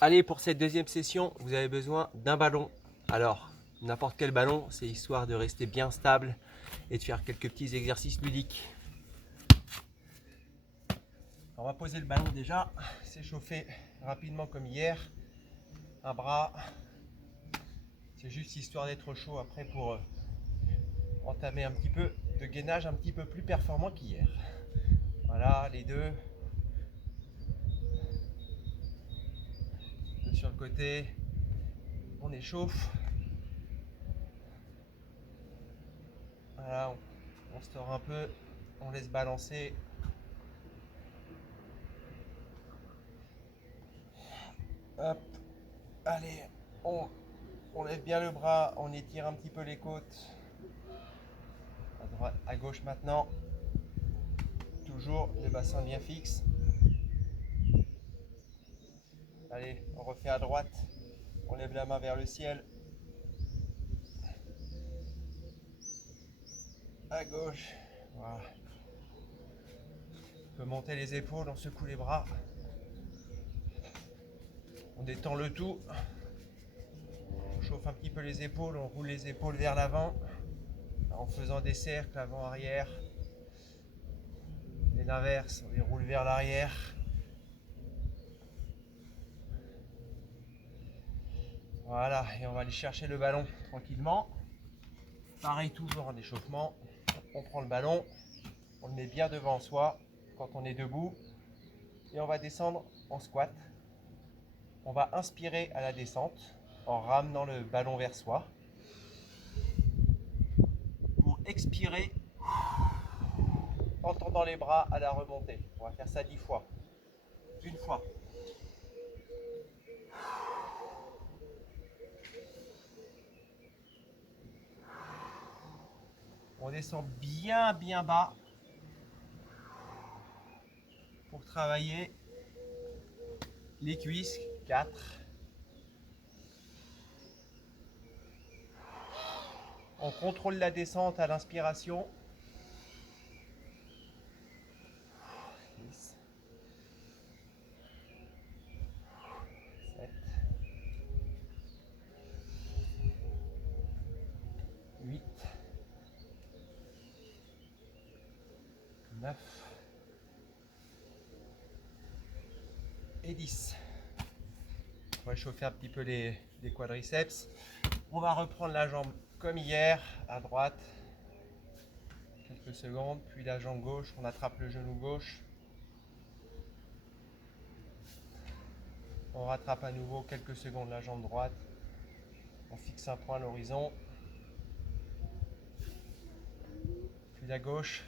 Allez, pour cette deuxième session, vous avez besoin d'un ballon. Alors, n'importe quel ballon, c'est histoire de rester bien stable et de faire quelques petits exercices ludiques. On va poser le ballon déjà, s'échauffer rapidement comme hier. Un bras, c'est juste histoire d'être chaud après pour entamer un petit peu de gainage un petit peu plus performant qu'hier. Voilà, les deux. Sur le côté, on échauffe. Voilà, on se tord un peu, on laisse balancer. Hop, allez, on lève bien le bras, on étire un petit peu les côtes. À droite, à gauche maintenant. Toujours le bassin bien fixe. Allez, on refait à droite. On lève la main vers le ciel. À gauche. Voilà. On peut monter les épaules, on secoue les bras. On détend le tout. On chauffe un petit peu les épaules, on roule les épaules vers l'avant en faisant des cercles avant-arrière. Et l'inverse, on les roule vers l'arrière. Voilà, et on va aller chercher le ballon tranquillement. Pareil, toujours en échauffement. On prend le ballon, on le met bien devant soi quand on est debout et on va descendre en squat. On va inspirer à la descente en ramenant le ballon vers soi pour expirer en tendant les bras à la remontée. On va faire ça 10 fois. Une fois. On descend bien bas pour travailler les cuisses. 4. On contrôle la descente à l'inspiration. 6. 7. 8. 9. Et 10. On va chauffer un petit peu les quadriceps. On va reprendre la jambe comme hier, à droite. Quelques secondes, puis la jambe gauche, on attrape le genou gauche. On rattrape à nouveau quelques secondes la jambe droite. On fixe un point à l'horizon. Puis la gauche.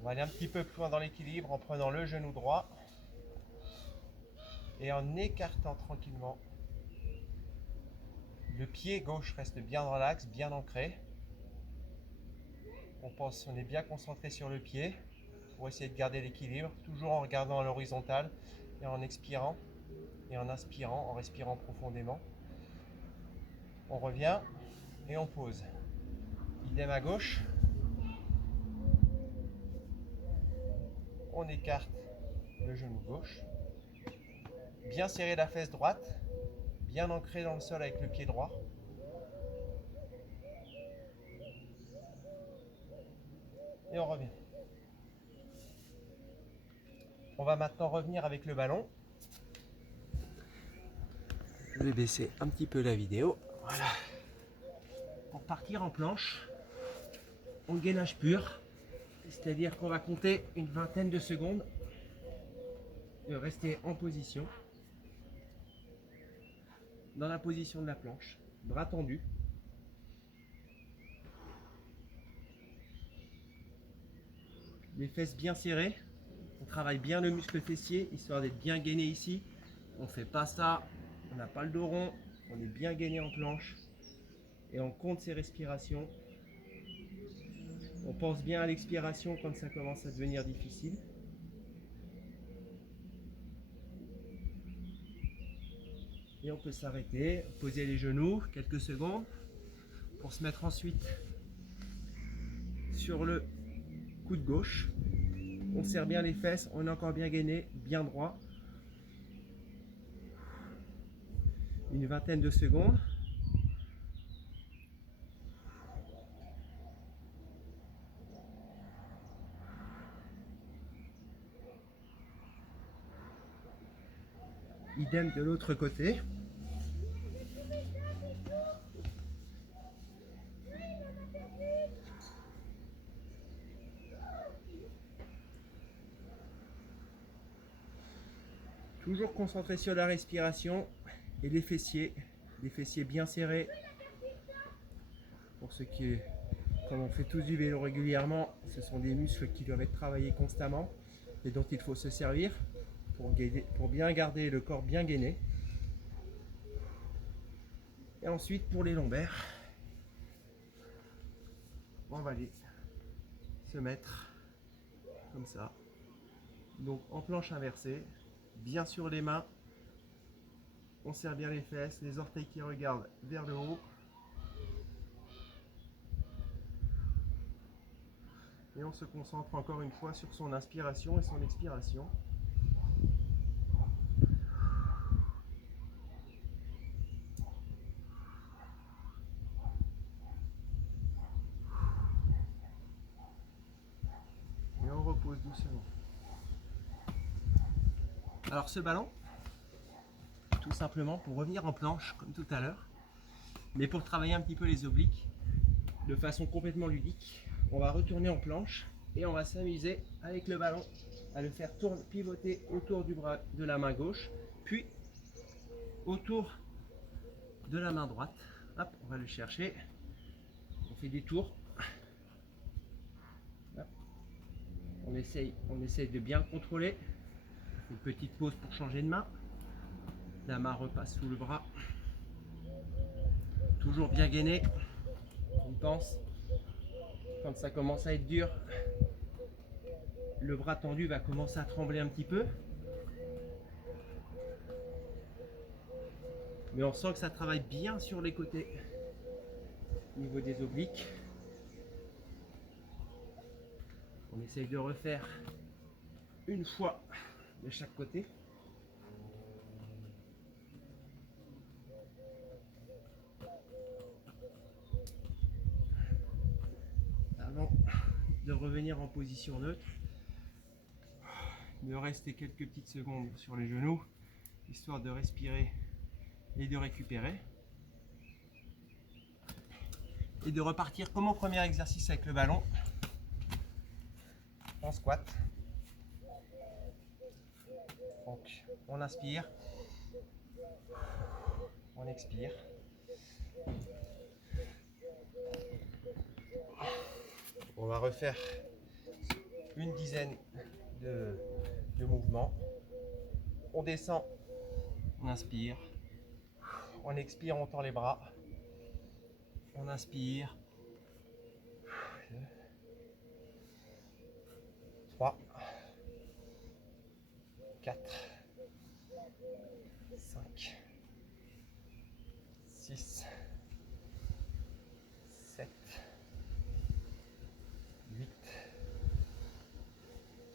On va aller un petit peu plus loin dans l'équilibre en prenant le genou droit et en écartant tranquillement. Le pied gauche reste bien dans l'axe, bien ancré. On est bien concentré sur le pied pour essayer de garder l'équilibre, toujours en regardant à l'horizontale et en expirant et en inspirant, en respirant profondément. On revient et on pose. Idem à gauche. On écarte le genou gauche. Bien serrer la fesse droite, bien ancré dans le sol avec le pied droit. Et on revient. On va maintenant revenir avec le ballon. Je vais baisser un petit peu la vidéo. Voilà. Pour partir en planche, en gainage pur, c'est-à-dire qu'on va compter une vingtaine de secondes et rester en position, dans la position de la planche, bras tendus. Les fesses bien serrées, on travaille bien le muscle fessier, histoire d'être bien gainé ici. On ne fait pas ça, on n'a pas le dos rond, on est bien gainé en planche et on compte ses respirations. On pense bien à l'expiration quand ça commence à devenir difficile. Et on peut s'arrêter, poser les genoux quelques secondes pour se mettre ensuite sur le coude gauche. on serre bien les fesses, on est encore bien gainé, bien droit. Une vingtaine de secondes. Idem de l'autre côté. Toujours concentré sur la respiration et les fessiers bien serrés. Pour ceux qui, comme on fait tous du vélo régulièrement, ce sont des muscles qui doivent être travaillés constamment et dont il faut se servir pour bien garder le corps bien gainé. Et ensuite pour les lombaires, on va aller se mettre comme ça. Donc en planche inversée, bien sur les mains, on serre bien les fesses, les orteils qui regardent vers le haut. Et on se concentre encore une fois sur son inspiration et son expiration. Et on repose doucement. Alors ce ballon, tout simplement pour revenir en planche comme tout à l'heure, mais pour travailler un petit peu les obliques de façon complètement ludique, on va retourner en planche et on va s'amuser avec le ballon à le faire pivoter autour du bras de la main gauche, puis autour de la main droite. Hop, on va le chercher, on fait des tours. Hop. On essaye de bien le contrôler. Une petite pause pour changer de main. La main repasse sous le bras. Toujours bien gainé. On pense, quand ça commence à être dur, le bras tendu va commencer à trembler un petit peu. Mais on sent que ça travaille bien sur les côtés, au niveau des obliques. On essaye de refaire une fois de chaque côté. Avant de revenir en position neutre, de rester quelques petites secondes sur les genoux, histoire de respirer et de récupérer. Et de repartir comme au premier exercice avec le ballon, en squat. Donc on inspire, on expire. On va refaire une dizaine de mouvements. On descend, on inspire, on expire, on tend les bras, on inspire. 3, 4, 5, 6, 7, 8,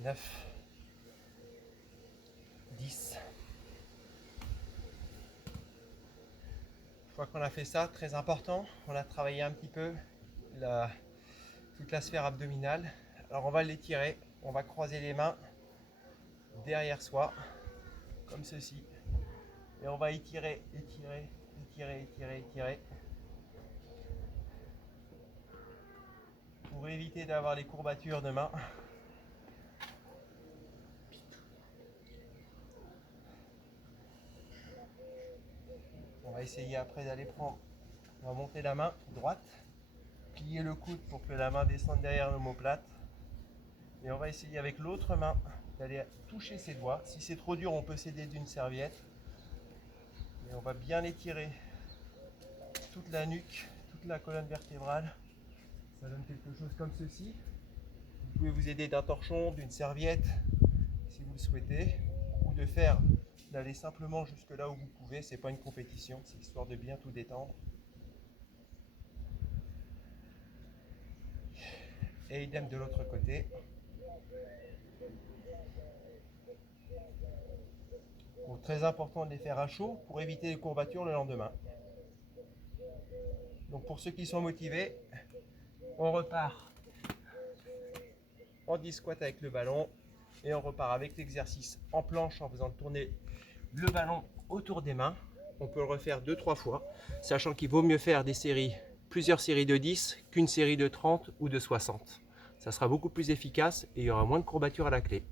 9, 10. Une fois qu'on a fait ça, très important, on a travaillé un petit peu toute la sphère abdominale. Alors on va l'étirer, on va croiser les mains derrière soi, comme ceci. Et on va étirer, étirer, étirer, étirer, étirer. Pour éviter d'avoir les courbatures de main. On va essayer après d'aller prendre, on va monter la main droite, plier le coude pour que la main descende derrière l'omoplate. Et on va essayer avec l'autre main d'aller toucher ses doigts. Si c'est trop dur, on peut s'aider d'une serviette. Et on va bien étirer toute la nuque, toute la colonne vertébrale. Ça donne quelque chose comme ceci. Vous pouvez vous aider d'un torchon, d'une serviette, si vous le souhaitez, ou d'aller simplement jusque là où vous pouvez. C'est pas une compétition, c'est histoire de bien tout détendre. Et idem de l'autre côté. Donc très important de les faire à chaud pour éviter les courbatures le lendemain. Donc pour ceux qui sont motivés, on repart en 10 squats avec le ballon et on repart avec l'exercice en planche en faisant tourner le ballon autour des mains. On peut le refaire 2-3 fois, sachant qu'il vaut mieux faire des séries, plusieurs séries de 10 qu'une série de 30 ou de 60. Ça sera beaucoup plus efficace et il y aura moins de courbatures à la clé.